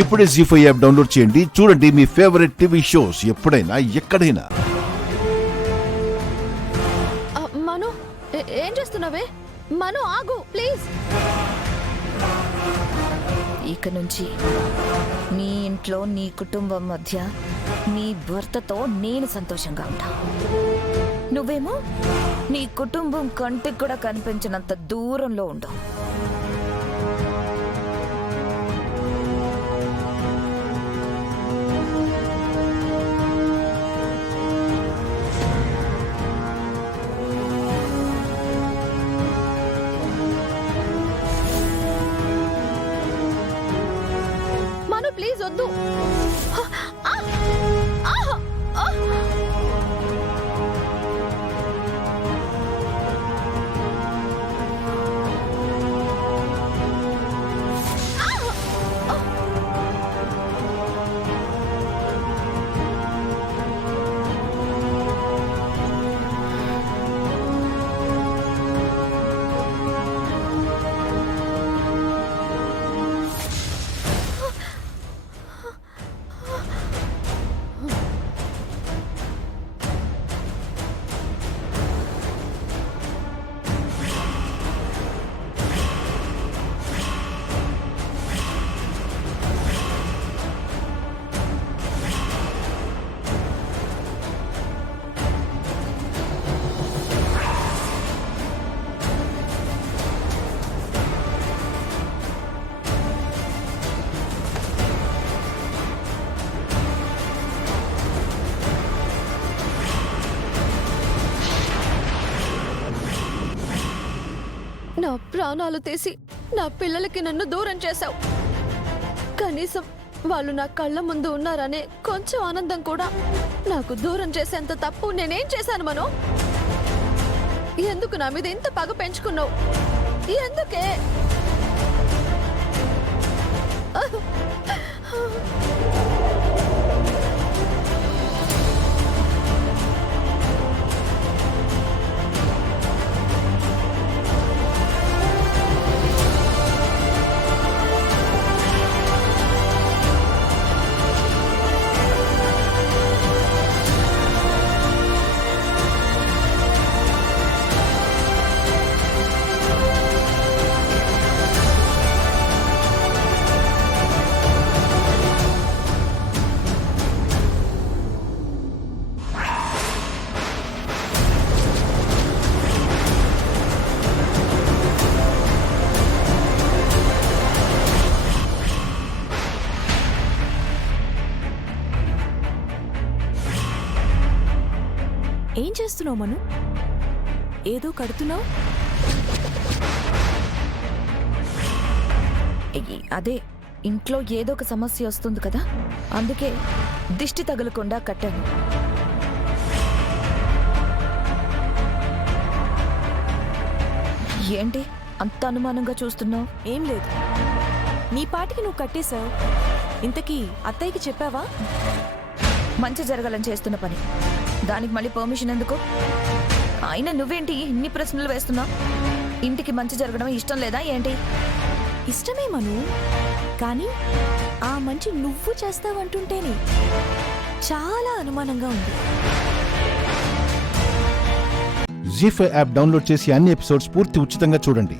ఇప్పుడే జీ5 app download చేయండి. చూడండి మీ ఫేవరెట్ టీవీ షోస్ ఎప్పుడైనా ఎక్కడైనా. మను, ఏం చేస్తున్నావే? మను, ఆగు ప్లీజ్. ఇక నుంచి నీ ఇంట్లో నీ కుటుంబం మధ్య నీ భర్తతో నేను సంతోషంగా ఉంటా. నువ్వేమో నీ కుటుంబం కంటికి కూడా కనిపించినంత దూరంలో ఉండు. మను ప్లీజ్ వద్దు. నా ప్రాణాలు తీసి నా పిల్లలకి నన్ను దూరం చేశావు. కనీసం వాళ్ళు నా కళ్ళ ముందు ఉన్నారనే కొంచెం ఆనందం కూడా నాకు దూరం చేసేంత తప్పు నేనేం చేశాను మను? ఎందుకు నా మీద ఇంత పగ పెంచుకున్నావు? ఎందుకే? ఏం చేస్తున్నావు మను? ఏదో కడుతున్నావు. అదే ఇంట్లో ఏదో ఒక సమస్య వస్తుంది కదా, అందుకే దిష్టి తగలకుండా కట్టాను. ఏంటి అంత అనుమానంగా చూస్తున్నావు? ఏం లేదు, నీ పాటికి నువ్వు కట్టేశావు. ఇంతకీ అత్తయ్యకి చెప్పావా? మంచి జరగాలని చేస్తున్న పని, దానికి మళ్ళీ పర్మిషన్ ఎందుకు? అయినా నువ్వేంటి ఇన్ని ప్రశ్నలు వేస్తున్నావు? ఇంటికి మంచి జరగడం ఇష్టం లేదా ఏంటి? ఇష్టమే మను, కానీ ఆ మంచి నువ్వు చేస్తావంటుంటేనే చాలా అనుమానంగా ఉంది. జీ5 యాప్ డౌన్లోడ్ చేసి అన్ని ఎపిసోడ్స్ పూర్తి ఉచితంగా చూడండి.